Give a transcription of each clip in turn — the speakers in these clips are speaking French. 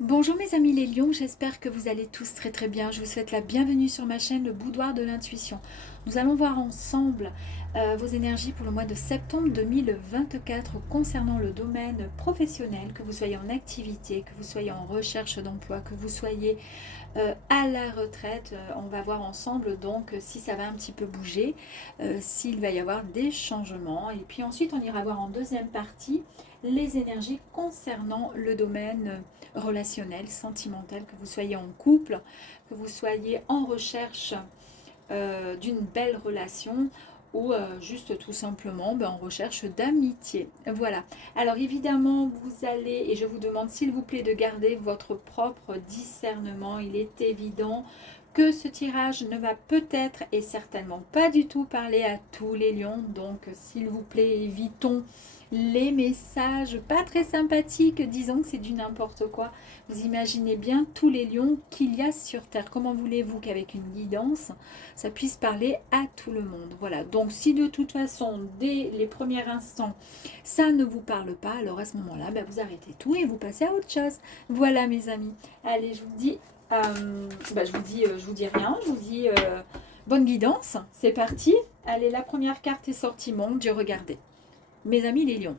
Bonjour mes amis les lions, j'espère que vous allez tous très très bien. Je vous souhaite la bienvenue sur ma chaîne Le Boudoir de l'Intuition. Nous allons voir ensemble vos énergies pour le mois de septembre 2024 concernant le domaine professionnel, que vous soyez en activité, que vous soyez en recherche d'emploi, que vous soyez à la retraite. On va voir ensemble donc si ça va un petit peu bouger, s'il va y avoir des changements. Et puis ensuite on ira voir en deuxième partie les énergies concernant le domaine relationnel, sentimental, que vous soyez en couple, que vous soyez en recherche d'une belle relation ou juste tout simplement en recherche d'amitié. Voilà. Alors évidemment, vous allez, et je vous demande s'il vous plaît de garder votre propre discernement. Il est évident que ce tirage ne va peut-être et certainement pas du tout parler à tous les lions. Donc s'il vous plaît, évitons les messages pas très sympathiques, disons que c'est du n'importe quoi. Vous imaginez bien tous les lions qu'il y a sur Terre. Comment voulez-vous qu'avec une guidance, ça puisse parler à tout le monde? Voilà, donc si de toute façon, dès les premiers instants, ça ne vous parle pas, alors à ce moment-là, vous arrêtez tout et vous passez à autre chose. Voilà mes amis. Allez, je vous dis, je vous dis rien, je vous dis bonne guidance, c'est parti. Allez, la première carte est sortie, mon Dieu, regardez. Mes amis les lions,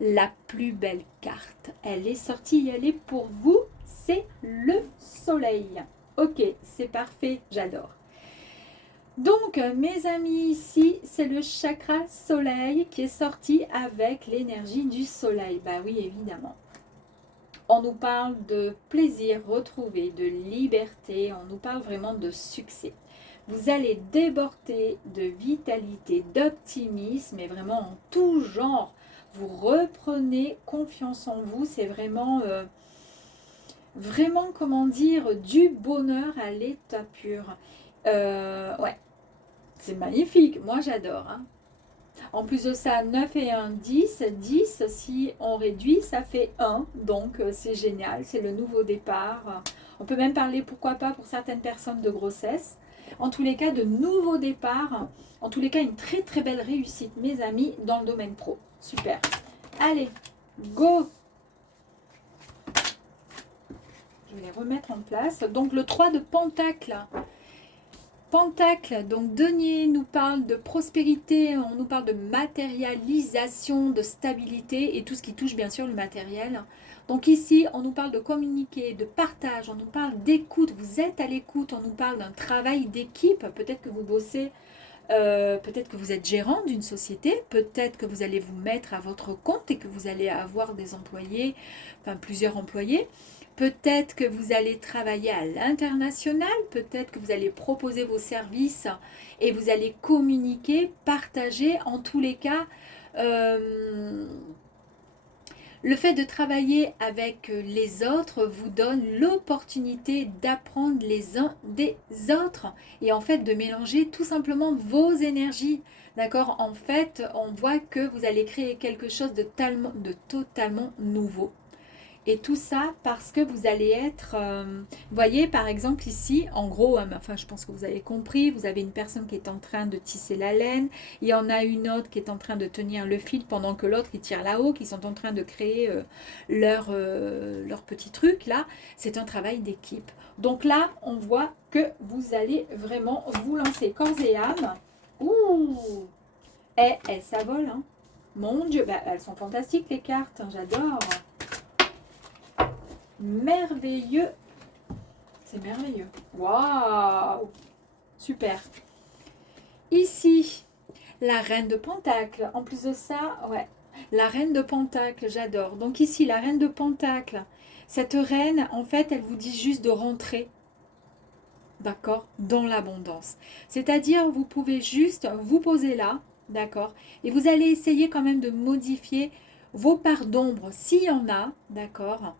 la plus belle carte, elle est sortie, elle est pour vous, c'est le soleil. Ok, c'est parfait, j'adore. Donc, mes amis, ici, c'est le chakra soleil qui est sorti avec l'énergie du soleil. Bah oui, évidemment. On nous parle de plaisir retrouvé, de liberté, on nous parle vraiment de succès. Vous allez déborder de vitalité, d'optimisme et vraiment en tout genre. Vous reprenez confiance en vous, c'est vraiment, vraiment, comment dire, du bonheur à l'état pur. Ouais, c'est magnifique, moi j'adore. Hein. En plus de ça, 9 et 1, 10. 10, si on réduit, ça fait 1. Donc, c'est génial. C'est le nouveau départ. On peut même parler, pourquoi pas, pour certaines personnes de grossesse. En tous les cas, de nouveaux départs. En tous les cas, une très très belle réussite, mes amis, dans le domaine pro. Super. Allez, go! Je vais les remettre en place. Donc, le 3 de Pentacle. Pentacle, donc denier nous parle de prospérité, on nous parle de matérialisation, de stabilité et tout ce qui touche bien sûr le matériel. Donc ici, on nous parle de communiquer, de partage, on nous parle d'écoute, vous êtes à l'écoute, on nous parle d'un travail d'équipe, peut-être que vous bossez, peut-être que vous êtes gérant d'une société, peut-être que vous allez vous mettre à votre compte et que vous allez avoir des employés, enfin plusieurs employés. Peut-être que vous allez travailler à l'international, peut-être que vous allez proposer vos services et vous allez communiquer, partager. En tous les cas, euh, le fait de travailler avec les autres vous donne l'opportunité d'apprendre les uns des autres et en fait de mélanger tout simplement vos énergies. D'accord? En fait, on voit que vous allez créer quelque chose de totalement nouveau. Et tout ça parce que vous allez être, vous voyez par exemple ici, en gros, enfin je pense que vous avez compris, vous avez une personne qui est en train de tisser la laine, il y en a une autre qui est en train de tenir le fil pendant que l'autre il tire là-haut, qui sont en train de créer leur petit truc là, c'est un travail d'équipe. Donc là, on voit que vous allez vraiment vous lancer corps et âme. Ouh, ça vole, hein. Mon Dieu, elles sont fantastiques les cartes, hein, j'adore. Merveilleux. C'est merveilleux. Waouh. Super. Ici, la reine de Pentacle. En plus de ça, ouais. La reine de Pentacle, j'adore. Donc ici, la reine de Pentacle. Cette reine, en fait, elle vous dit juste de rentrer, d'accord, dans l'abondance. C'est-à-dire, vous pouvez juste vous poser là, d'accord, et vous allez essayer quand même de modifier vos parts d'ombre, s'il y en a, d'accord.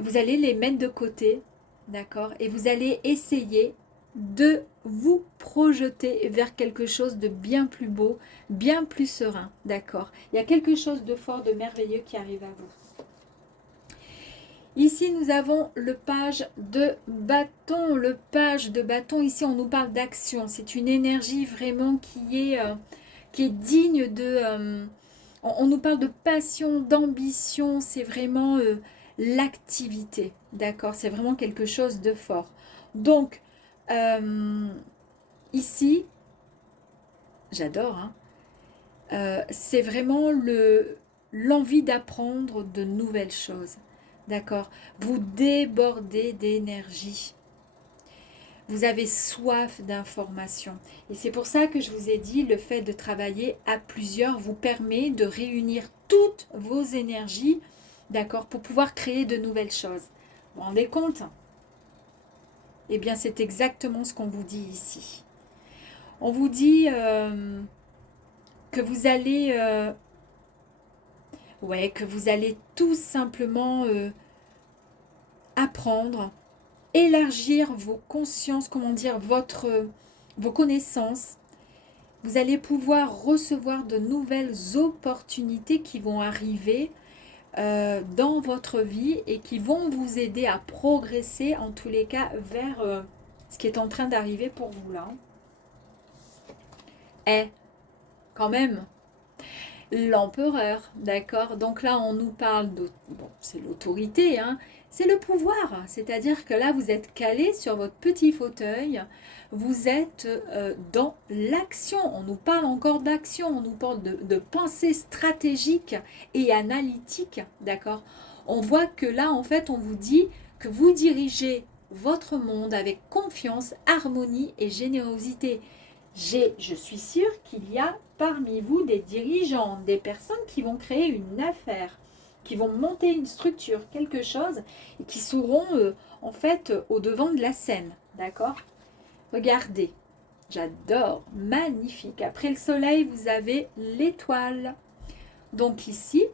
Vous allez les mettre de côté, d'accord? Et vous allez essayer de vous projeter vers quelque chose de bien plus beau, bien plus serein, d'accord? Il y a quelque chose de fort, de merveilleux qui arrive à vous. Ici, nous avons le page de bâton. Le page de bâton, ici, on nous parle d'action. C'est une énergie vraiment qui est digne On nous parle de passion, d'ambition, c'est vraiment l'activité, d'accord? C'est vraiment quelque chose de fort. Donc, euh, ici, j'adore, hein, c'est vraiment l'envie d'apprendre de nouvelles choses, d'accord? Vous débordez d'énergie. Vous avez soif d'informations. Et c'est pour ça que je vous ai dit, le fait de travailler à plusieurs vous permet de réunir toutes vos énergies, d'accord, pour pouvoir créer de nouvelles choses. Vous vous rendez compte? Eh bien, c'est exactement ce qu'on vous dit ici. On vous dit que vous allez, que vous allez tout simplement apprendre, élargir vos consciences, comment dire, vos connaissances. Vous allez pouvoir recevoir de nouvelles opportunités qui vont arriver dans votre vie et qui vont vous aider à progresser en tous les cas vers ce qui est en train d'arriver pour vous là. Eh, quand même, l'empereur, d'accord? Donc là, on nous parle de... Bon, c'est l'autorité, hein? C'est le pouvoir. C'est-à-dire que là, vous êtes calé sur votre petit fauteuil. Vous êtes dans l'action. On nous parle encore d'action. On nous parle de pensée stratégique et analytique, d'accord? On voit que là, en fait, on vous dit que vous dirigez votre monde avec confiance, harmonie et générosité. Je suis sûre qu'il y a parmi vous des dirigeants, des personnes qui vont créer une affaire, qui vont monter une structure, quelque chose, et qui seront en fait au devant de la scène. D'accord? Regardez, j'adore, magnifique. Après le soleil, vous avez l'étoile. Donc ici,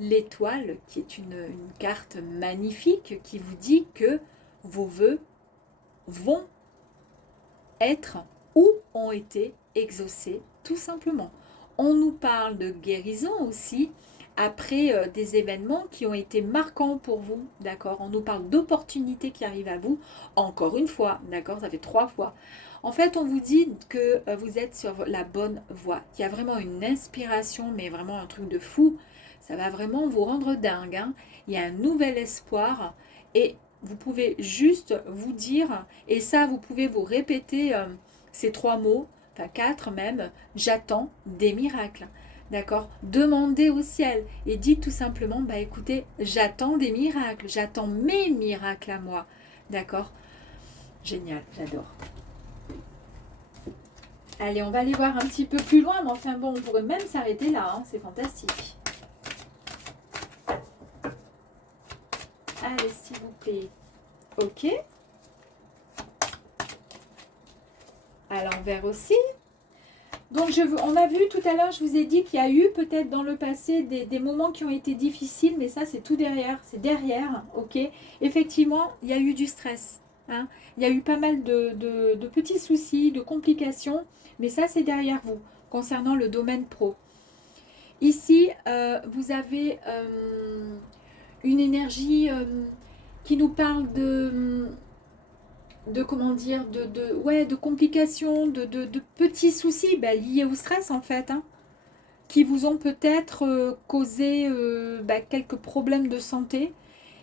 l'étoile, qui est une carte magnifique, qui vous dit que vos vœux vont être ou ont été exaucés, tout simplement. On nous parle de guérison aussi après des événements qui ont été marquants pour vous, d'accord? On nous parle d'opportunités qui arrivent à vous, encore une fois, d'accord? Ça fait 3 fois. En fait, on vous dit que vous êtes sur la bonne voie, qu'il y a vraiment une inspiration, mais vraiment un truc de fou. Ça va vraiment vous rendre dingue, hein. Il y a un nouvel espoir et vous pouvez juste vous dire, et ça, vous pouvez vous répéter ces 3 mots, enfin 4 même, j'attends des miracles. D'accord? Demandez au ciel et dites tout simplement, bah écoutez, j'attends des miracles, j'attends mes miracles à moi. D'accord? Génial, j'adore. Allez, on va aller voir un petit peu plus loin, mais enfin bon, on pourrait même s'arrêter là, hein, c'est fantastique. Allez, s'il vous plaît. Ok. À l'envers aussi. Donc, on a vu tout à l'heure, je vous ai dit qu'il y a eu peut-être dans le passé des moments qui ont été difficiles, mais ça, c'est tout derrière. C'est derrière, ok? Effectivement, il y a eu du stress. Hein, il y a eu pas mal de petits soucis, de complications, mais ça, c'est derrière vous, concernant le domaine pro. Ici, vous avez une énergie qui nous parle de comment dire, de complications, de petits soucis liés au stress en fait, hein, qui vous ont peut-être causé quelques problèmes de santé,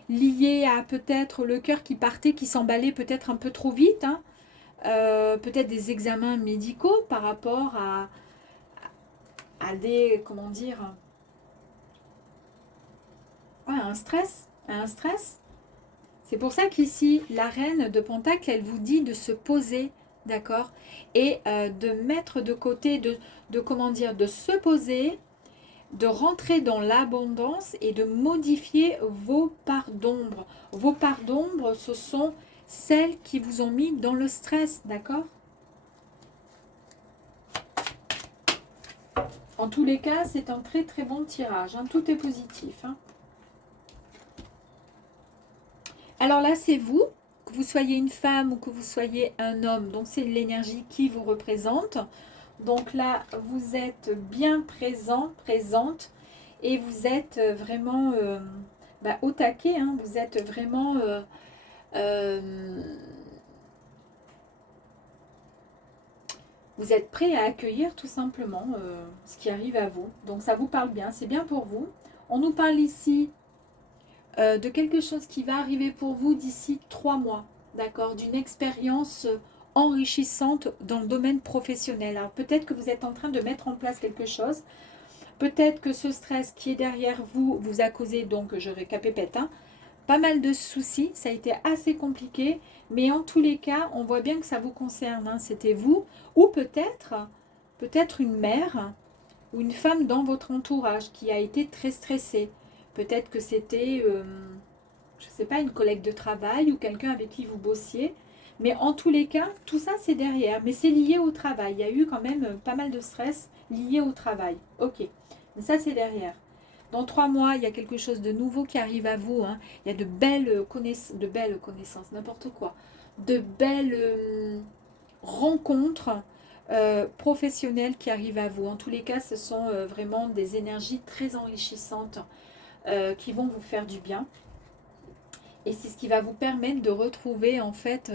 liés à peut-être le cœur qui partait, qui s'emballait peut-être un peu trop vite, hein, peut-être des examens médicaux par rapport à des, comment dire, à un stress, à un stress. C'est pour ça qu'ici, la reine de Pentacle, elle vous dit de se poser, d'accord? Et de mettre de côté, comment dire, de se poser, de rentrer dans l'abondance et de modifier vos parts d'ombre. Vos parts d'ombre, ce sont celles qui vous ont mis dans le stress, d'accord? En tous les cas, c'est un très très bon tirage, hein. Tout est positif, hein. Alors là, c'est vous, que vous soyez une femme ou que vous soyez un homme. Donc, c'est l'énergie qui vous représente. Donc là, vous êtes bien présent, présente. Et vous êtes vraiment au taquet. Hein, vous êtes vraiment... Vous êtes prêt à accueillir tout simplement ce qui arrive à vous. Donc ça vous parle bien, c'est bien pour vous. On nous parle ici de quelque chose qui va arriver pour vous d'ici 3 mois, d'accord, d'une expérience enrichissante dans le domaine professionnel. Alors peut-être que vous êtes en train de mettre en place quelque chose, peut-être que ce stress qui est derrière vous vous a causé, donc je récapépète, hein, pas mal de soucis, ça a été assez compliqué, mais en tous les cas, on voit bien que ça vous concerne, hein, c'était vous, ou peut-être une mère ou une femme dans votre entourage qui a été très stressée. Peut-être que c'était, je ne sais pas, une collègue de travail ou quelqu'un avec qui vous bossiez. Mais en tous les cas, tout ça, c'est derrière. Mais c'est lié au travail. Il y a eu quand même pas mal de stress lié au travail. Ok, mais ça, c'est derrière. Dans 3 mois, il y a quelque chose de nouveau qui arrive à vous, hein. Il y a de belles connaissances, n'importe quoi. De belles rencontres professionnelles qui arrivent à vous. En tous les cas, ce sont vraiment des énergies très enrichissantes qui vont vous faire du bien. Et c'est ce qui va vous permettre de retrouver en fait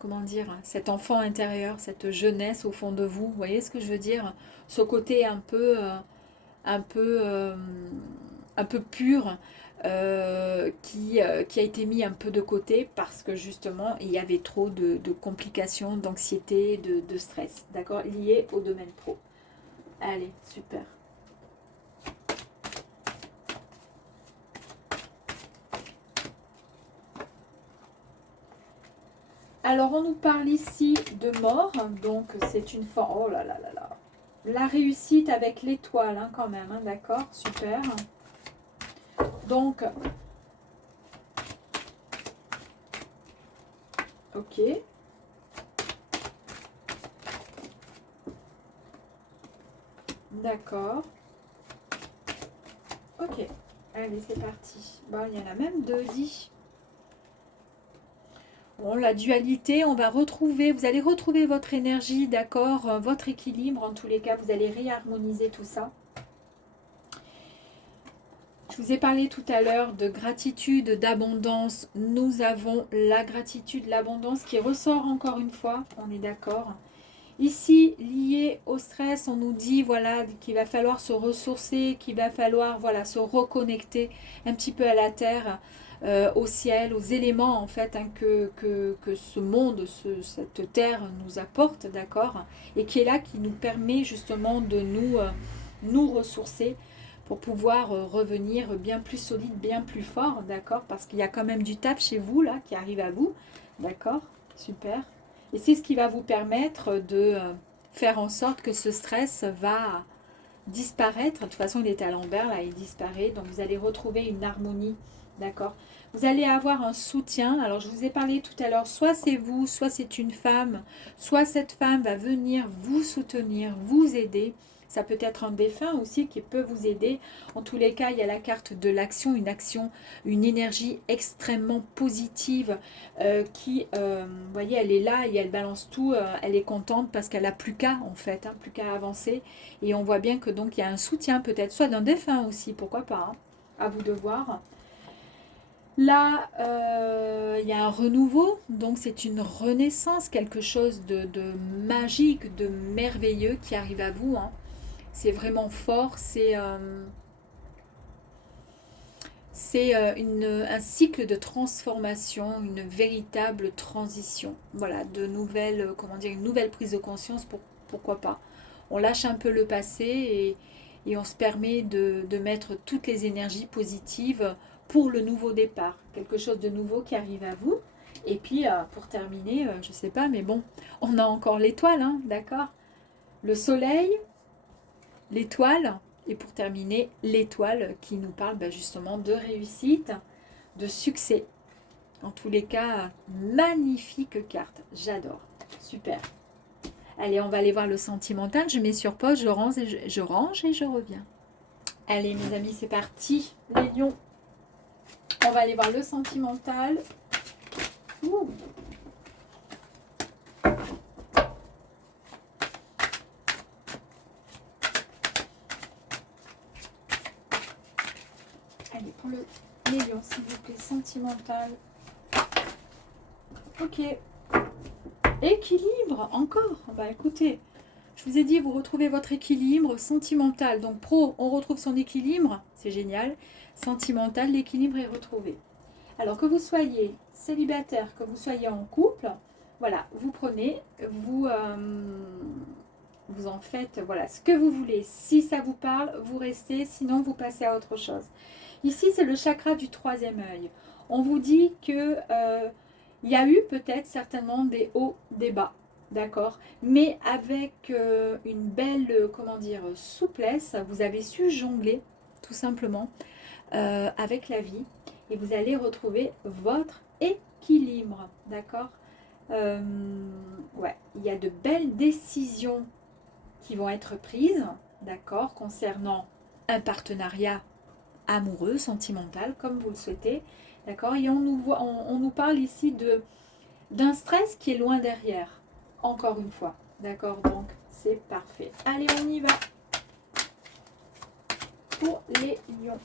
comment dire, cet enfant intérieur, cette jeunesse au fond de vous. Vous voyez ce que je veux dire? Ce côté un peu, euh, un peu pur qui a été mis un peu de côté parce que justement il y avait trop de complications, d'anxiété, de stress, d'accord, liés au domaine pro. Allez, super. Alors, on nous parle ici de mort, donc c'est une forme... Oh là là là là. La réussite avec l'étoile, hein, quand même, hein, d'accord, super. Donc, ok. D'accord. Ok, allez, c'est parti. Bon, il y en a même deux dits. Bon, la dualité, on va retrouver, vous allez retrouver votre énergie, d'accord, votre équilibre. En tous les cas, vous allez réharmoniser tout ça. Je vous ai parlé tout à l'heure de gratitude, d'abondance. Nous avons la gratitude, l'abondance qui ressort encore une fois, on est d'accord. Ici, lié au stress, on nous dit voilà qu'il va falloir se ressourcer, qu'il va falloir voilà se reconnecter un petit peu à la terre, au ciel, aux éléments en fait hein, que ce monde, cette terre nous apporte, d'accord, et qui est là, qui nous permet justement de nous ressourcer pour pouvoir revenir bien plus solide, bien plus fort, d'accord, parce qu'il y a quand même du taf chez vous là qui arrive à vous, d'accord, super. Et c'est ce qui va vous permettre de faire en sorte que ce stress va disparaître. De toute façon, il est à l'envers, là, il disparaît. Donc, vous allez retrouver une harmonie, d'accord? Vous allez avoir un soutien. Alors, je vous ai parlé tout à l'heure, soit c'est vous, soit c'est une femme, soit cette femme va venir vous soutenir, vous aider. Ça peut être un défunt aussi qui peut vous aider. En tous les cas, il y a la carte de l'action, une énergie extrêmement positive vous voyez, elle est là et elle balance tout. Elle est contente parce qu'elle n'a plus qu'à, en fait, hein, plus qu'à avancer. Et on voit bien que donc il y a un soutien peut-être, soit d'un défunt aussi, pourquoi pas, hein, à vous de voir. Là, il y a un renouveau, donc c'est une renaissance, quelque chose de magique, de merveilleux qui arrive à vous, hein. C'est vraiment fort, c'est un cycle de transformation, une véritable transition. Voilà, de nouvelles, comment dire, une nouvelle prise de conscience, pourquoi pas. On lâche un peu le passé et on se permet de mettre toutes les énergies positives pour le nouveau départ. Quelque chose de nouveau qui arrive à vous. Et puis, pour terminer, je ne sais pas, mais bon, on a encore l'étoile, hein, d'accord? Le soleil, l'étoile, et pour terminer, l'étoile qui nous parle justement de réussite, de succès. En tous les cas, magnifique carte, j'adore, super. Allez, on va aller voir le sentimental, je mets sur pause, je range et je reviens. Allez mes amis, c'est parti, les lions. On va aller voir le sentimental. Ouh. Allez, pour les lions, s'il vous plaît, sentimental. Ok. Équilibre, encore. Bah écoutez, je vous ai dit, vous retrouvez votre équilibre sentimental. Donc pro, on retrouve son équilibre, c'est génial. Sentimental, l'équilibre est retrouvé. Alors que vous soyez célibataire, que vous soyez en couple, voilà, vous prenez, vous en faites voilà, ce que vous voulez. Si ça vous parle, vous restez, sinon vous passez à autre chose. Ici, c'est le chakra du troisième œil. On vous dit que il y a eu peut-être certainement des hauts, des bas, d'accord, mais avec une belle, comment dire, souplesse, vous avez su jongler, tout simplement, avec la vie, et vous allez retrouver votre équilibre, d'accord. Ouais, il y a de belles décisions qui vont être prises, d'accord, concernant un partenariat amoureux, sentimental, comme vous le souhaitez, d'accord. Et on nous parle ici d'un stress qui est loin derrière, encore une fois, d'accord. Donc c'est parfait. Allez, on y va pour les lions.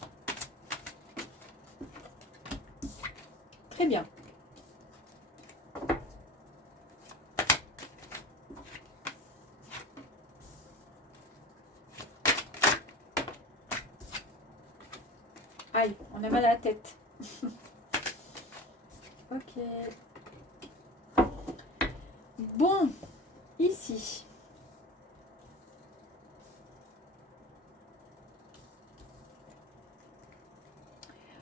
Très bien. Aïe, on a mal à la tête. Ok. Bon, ici.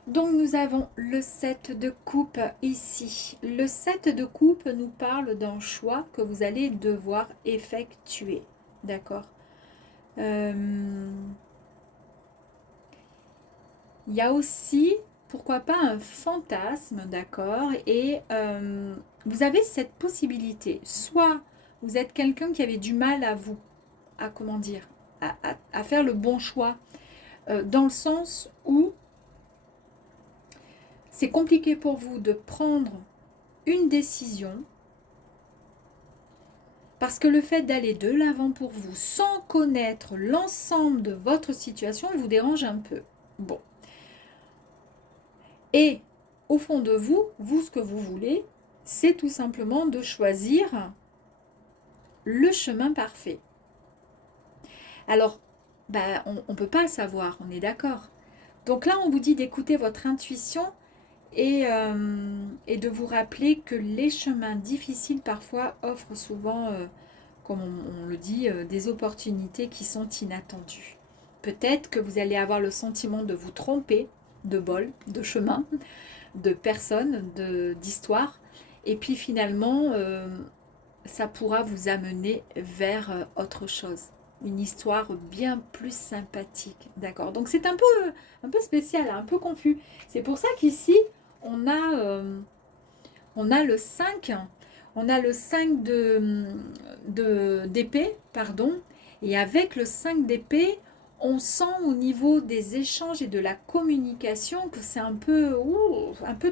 Donc nous avons le 7 de coupe ici. Le 7 de coupe nous parle d'un choix que vous allez devoir effectuer. D'accord. Il y a aussi, pourquoi pas, un fantasme, d'accord. Et vous avez cette possibilité. Soit vous êtes quelqu'un qui avait du mal à comment dire, à faire le bon choix. Dans le sens où c'est compliqué pour vous de prendre une décision parce que le fait d'aller de l'avant pour vous sans connaître l'ensemble de votre situation vous dérange un peu. Bon. Et au fond de vous, ce que vous voulez, c'est tout simplement de choisir le chemin parfait. Alors, bah, on ne peut pas le savoir, on est d'accord. Donc là, on vous dit d'écouter votre intuition et de vous rappeler que les chemins difficiles parfois offrent souvent, comme on le dit, des opportunités qui sont inattendues. Peut-être que vous allez avoir le sentiment de vous tromper de bol, de chemin, de personnes, d'histoires, et puis finalement, ça pourra vous amener vers autre chose. Une histoire bien plus sympathique, d'accord. Donc c'est un peu spécial, un peu confus. C'est pour ça qu'ici, on a le 5, on a le 5 d'épée, pardon, et avec le 5 d'épée, on sent au niveau des échanges et de la communication que c'est un peu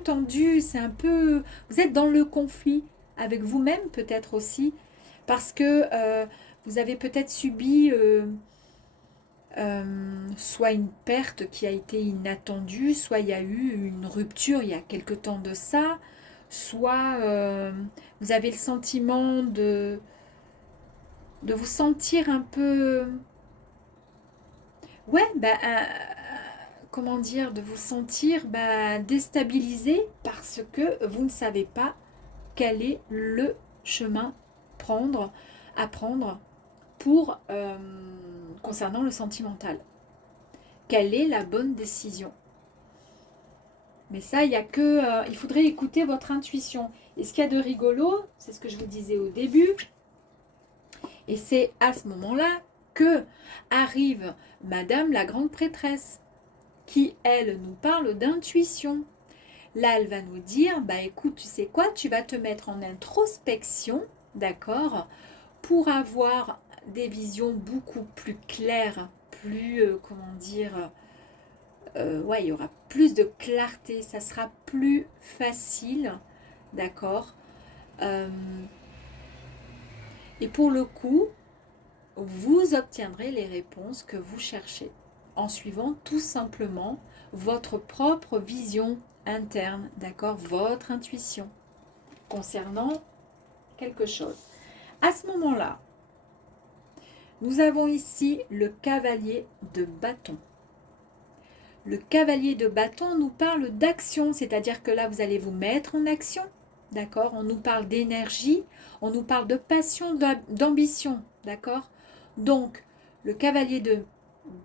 tendu, c'est un peu, vous êtes dans le conflit avec vous-même peut-être aussi, parce que vous avez peut-être subi soit une perte qui a été inattendue, soit il y a eu une rupture il y a quelque temps de ça, soit vous avez le sentiment de vous sentir un peu, ouais, comment dire, de vous sentir déstabilisé parce que vous ne savez pas quel est le chemin à prendre pour concernant le sentimental. Quelle est la bonne décision? Mais ça, il faudrait écouter votre intuition. Et ce qu'il y a de rigolo, c'est ce que je vous disais au début, et c'est à ce moment-là que arrive Madame la grande prêtresse, qui, elle, nous parle d'intuition. Là, elle va nous dire, écoute, tu sais quoi, tu vas te mettre en introspection, d'accord, pour avoir des visions beaucoup plus claires, plus, comment dire, ouais, il y aura plus de clarté, ça sera plus facile, d'accord. Et pour le coup, vous obtiendrez les réponses que vous cherchez en suivant tout simplement votre propre vision interne, d'accord, votre intuition concernant quelque chose. À ce moment-là, nous avons ici le cavalier de bâton. Le cavalier de bâton nous parle d'action, c'est-à-dire que là, vous allez vous mettre en action, d'accord? On nous parle d'énergie, on nous parle de passion, d'ambition, d'accord? Donc, le cavalier de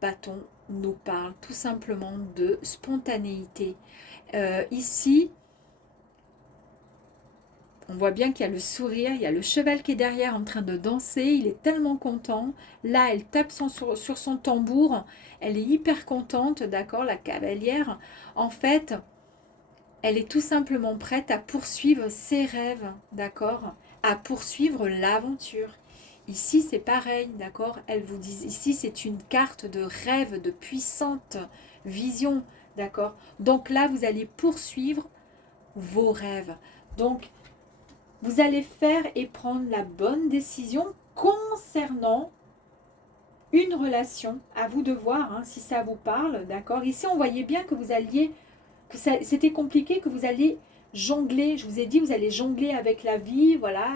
bâton nous parle tout simplement de spontanéité. Ici, on voit bien qu'il y a le sourire, il y a le cheval qui est derrière en train de danser, il est tellement content. Là, elle tape sur son tambour, elle est hyper contente, d'accord, la cavalière. En fait, elle est tout simplement prête à poursuivre ses rêves, d'accord, à poursuivre l'aventure. Ici, c'est pareil, d'accord, elle vous dit, ici, c'est une carte de rêve, de puissante vision, d'accord. Donc là, vous allez poursuivre vos rêves. Donc, vous allez faire et prendre la bonne décision concernant une relation. À vous de voir hein, si ça vous parle, d'accord. Ici, on voyait bien que vous alliez, que c'était compliqué, que vous alliez jongler. Je vous ai dit, vous allez jongler avec la vie, voilà.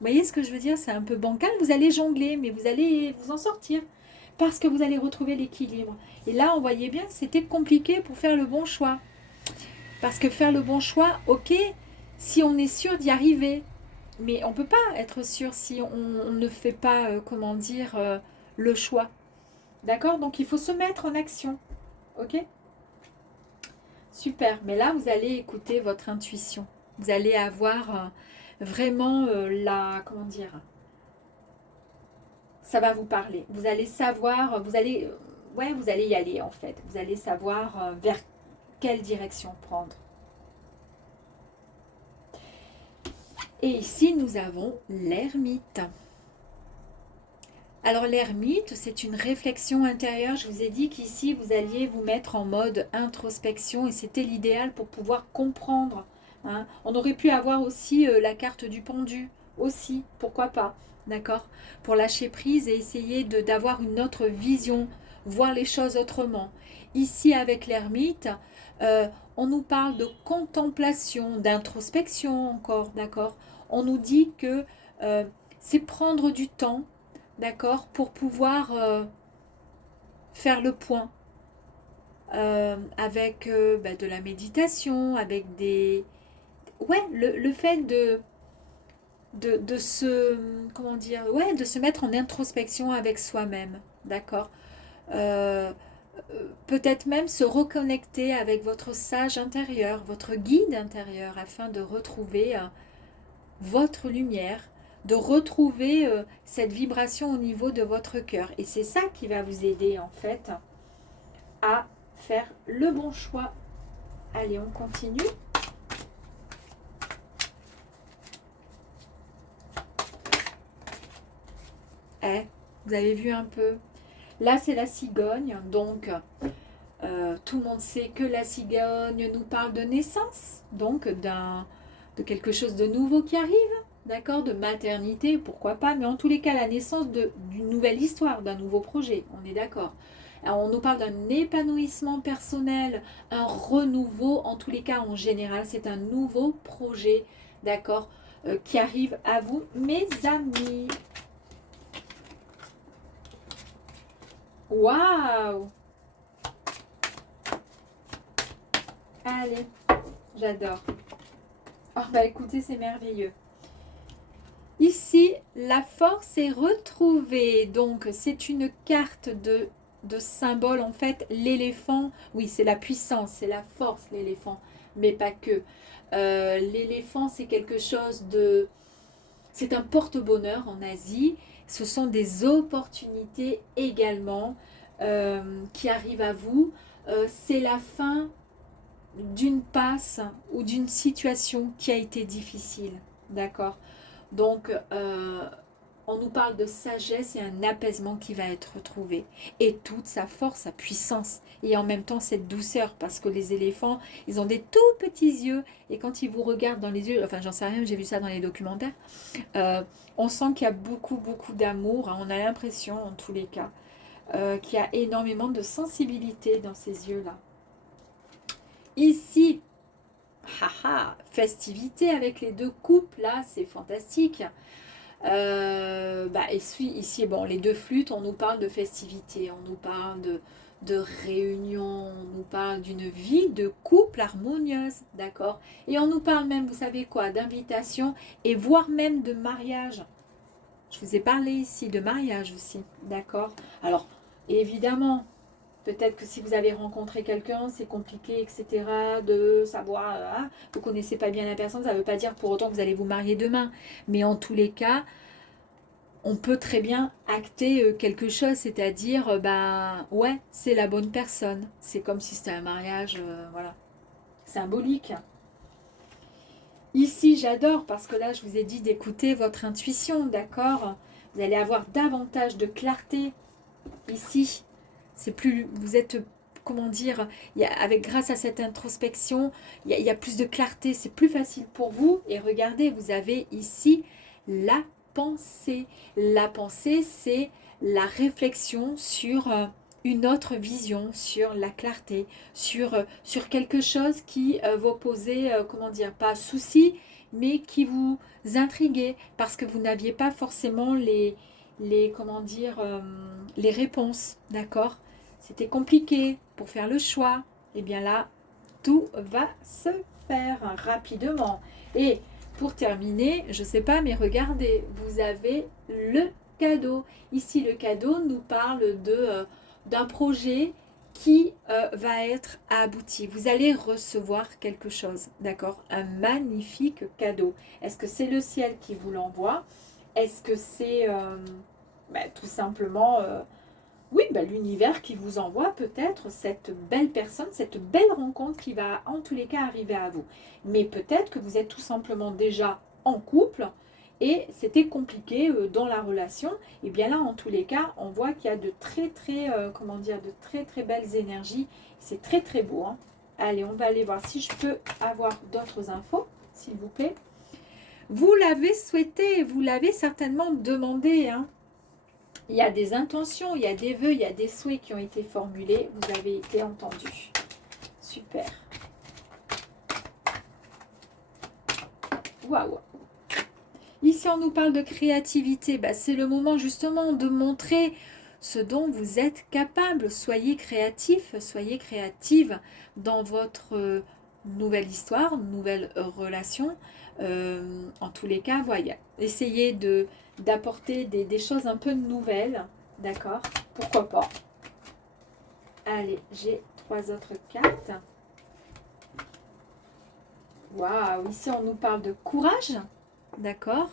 Vous voyez ce que je veux dire? C'est un peu bancal. Vous allez jongler, mais vous allez vous en sortir parce que vous allez retrouver l'équilibre. Et là, on voyait bien que c'était compliqué pour faire le bon choix. Parce que faire le bon choix, ok, si on est sûr d'y arriver, mais on ne peut pas être sûr si on ne fait pas, comment dire, le choix. D'accord? Donc il faut se mettre en action. Ok? Super. Mais là, vous allez écouter votre intuition. Vous allez avoir vraiment la, comment dire, ça va vous parler. Vous allez savoir, vous allez, ouais, vous allez y aller en fait. Vous allez savoir vers quelle direction prendre. Et ici, nous avons l'ermite. Alors l'ermite, c'est une réflexion intérieure. Je vous ai dit qu'ici, vous alliez vous mettre en mode introspection et c'était l'idéal pour pouvoir comprendre. Hein. On aurait pu avoir aussi la carte du pendu, aussi, pourquoi pas, d'accord? Pour lâcher prise et essayer d'avoir une autre vision, voir les choses autrement. Ici, avec l'ermite, on nous parle de contemplation, d'introspection encore, d'accord? On nous dit que c'est prendre du temps, d'accord, pour pouvoir faire le point avec de la méditation, avec des... Ouais, le fait de se... Comment dire? Ouais, de se mettre en introspection avec soi-même, d'accord. Peut-être même se reconnecter avec votre sage intérieur, votre guide intérieur, afin de retrouver votre lumière, de retrouver cette vibration au niveau de votre cœur. Et c'est ça qui va vous aider en fait à faire le bon choix. Allez, on continue. Vous avez vu un peu. Là, c'est la cigogne. Donc, tout le monde sait que la cigogne nous parle de naissance. Donc, de quelque chose de nouveau qui arrive. D'accord, de maternité, pourquoi pas, mais en tous les cas, la naissance d'une nouvelle histoire, d'un nouveau projet, on est d'accord. On nous parle d'un épanouissement personnel, un renouveau, en tous les cas, en général, c'est un nouveau projet, d'accord, qui arrive à vous, mes amis. Waouh! Allez, j'adore. Oh, bah écoutez, c'est merveilleux. Ici, la force est retrouvée. Donc, c'est une carte de symbole. En fait, l'éléphant, oui, c'est la puissance, c'est la force, l'éléphant. Mais pas que. L'éléphant, c'est quelque chose de... C'est un porte-bonheur en Asie. Ce sont des opportunités également qui arrivent à vous. C'est la fin d'une passe ou d'une situation qui a été difficile. D'accord? Donc, on nous parle de sagesse et un apaisement qui va être retrouvé. Et toute sa force, sa puissance. Et en même temps, cette douceur. Parce que les éléphants, ils ont des tout petits yeux. Et quand ils vous regardent dans les yeux, enfin, j'en sais rien, j'ai vu ça dans les documentaires. On sent qu'il y a beaucoup, beaucoup d'amour. Hein, on a l'impression, en tous les cas, qu'il y a énormément de sensibilité dans ces yeux-là. Ici, Haha, festivité avec les deux couples, là, c'est fantastique. Ici, bon, les deux flûtes, on nous parle de festivité, on nous parle de réunion, on nous parle d'une vie de couple harmonieuse, d'accord? Et on nous parle même, vous savez quoi, d'invitation et voire même de mariage. Je vous ai parlé ici de mariage aussi, d'accord? Alors, évidemment, peut-être que si vous avez rencontré quelqu'un, c'est compliqué, etc., de savoir, vous ne connaissez pas bien la personne, ça ne veut pas dire pour autant que vous allez vous marier demain. Mais en tous les cas, on peut très bien acter quelque chose, c'est-à-dire, ouais, c'est la bonne personne. C'est comme si c'était un mariage, voilà, symbolique. Ici, j'adore parce que là, je vous ai dit d'écouter votre intuition, d'accord? Vous allez avoir davantage de clarté ici. C'est plus, vous êtes, comment dire, grâce à cette introspection, il y a plus de clarté, c'est plus facile pour vous. Et regardez, vous avez ici la pensée. La pensée, c'est la réflexion sur une autre vision, sur la clarté, sur quelque chose qui vous posait, comment dire, pas souci, mais qui vous intriguait parce que vous n'aviez pas forcément comment dire, les réponses, d'accord? C'était compliqué pour faire le choix. Et bien là, tout va se faire rapidement. Et pour terminer, je ne sais pas, mais regardez, vous avez le cadeau. Ici, le cadeau nous parle d'un projet qui va être abouti. Vous allez recevoir quelque chose, d'accord? Un magnifique cadeau. Est-ce que c'est le ciel qui vous l'envoie? Est-ce que c'est tout simplement l'univers qui vous envoie peut-être cette belle personne, cette belle rencontre qui va en tous les cas arriver à vous. Mais peut-être que vous êtes tout simplement déjà en couple et c'était compliqué dans la relation. Et bien là, en tous les cas, on voit qu'il y a de très très, de très très belles énergies. C'est très très beau. Hein. Allez, on va aller voir si je peux avoir d'autres infos, s'il vous plaît. Vous l'avez souhaité, vous l'avez certainement demandé. Hein. Il y a des intentions, il y a des vœux, il y a des souhaits qui ont été formulés. Vous avez été entendu. Super. Waouh. Ici, on nous parle de créativité. C'est le moment justement de montrer ce dont vous êtes capable. Soyez créatif, soyez créative dans votre nouvelle histoire, nouvelle relation. En tous les cas, voyez, essayez d'apporter des choses un peu nouvelles, d'accord? Pourquoi pas? Allez, j'ai 3 autres cartes. Waouh, ici on nous parle de courage, d'accord?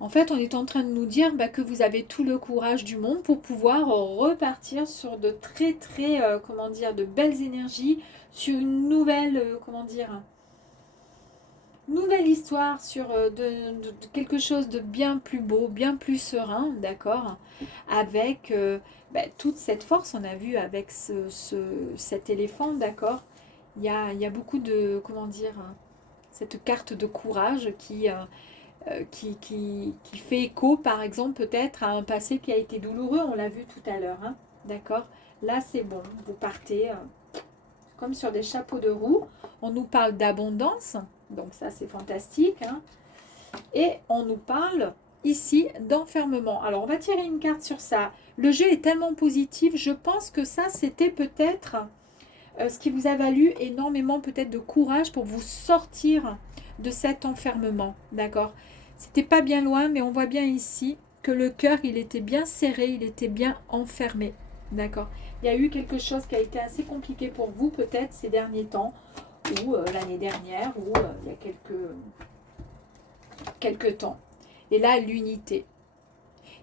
En fait, on est en train de nous dire que vous avez tout le courage du monde pour pouvoir repartir sur de très très, de belles énergies, sur une nouvelle, nouvelle histoire, sur de quelque chose de bien plus beau, bien plus serein, d'accord? Avec toute cette force, on a vu avec cet éléphant, d'accord? Il y a beaucoup de, cette carte de courage qui fait écho, par exemple, peut-être à un passé qui a été douloureux, on l'a vu tout à l'heure, hein, d'accord? Là, c'est bon, vous partez comme sur des chapeaux de roue. On nous parle d'abondance, donc ça, c'est fantastique, hein. Et on nous parle ici d'enfermement. Alors, on va tirer une carte sur ça. Le jeu est tellement positif, je pense que ça, c'était peut-être ce qui vous a valu énormément peut-être de courage pour vous sortir de cet enfermement, d'accord? C'était pas bien loin, mais on voit bien ici que le cœur, il était bien serré, il était bien enfermé, d'accord? Il y a eu quelque chose qui a été assez compliqué pour vous, peut-être ces derniers temps, ou l'année dernière, ou il y a quelques temps. Et là, l'unité.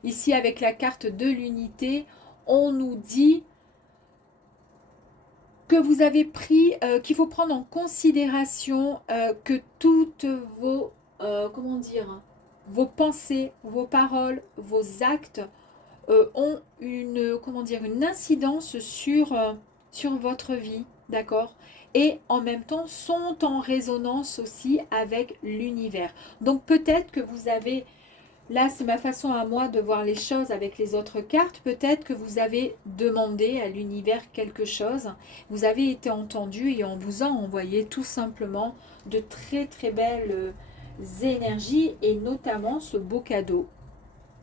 Ici, avec la carte de l'unité, on nous dit que vous avez pris, qu'il faut prendre en considération que toutes vos, vos pensées, vos paroles, vos actes ont une incidence sur votre vie, d'accord? Et en même temps sont en résonance aussi avec l'univers. Donc peut-être que vous avez Là, c'est ma façon à moi de voir les choses avec les autres cartes. Peut-être que vous avez demandé à l'univers quelque chose. Vous avez été entendu et on vous a envoyé tout simplement de très très belles énergies et notamment ce beau cadeau,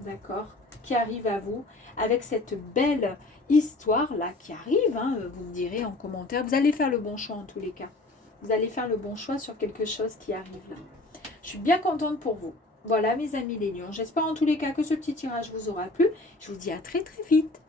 d'accord, qui arrive à vous avec cette belle histoire là qui arrive. Hein, vous me direz en commentaire. Vous allez faire le bon choix en tous les cas. Vous allez faire le bon choix sur quelque chose qui arrive là. Je suis bien contente pour vous. Voilà mes amis les lions, j'espère en tous les cas que ce petit tirage vous aura plu. Je vous dis à très très vite.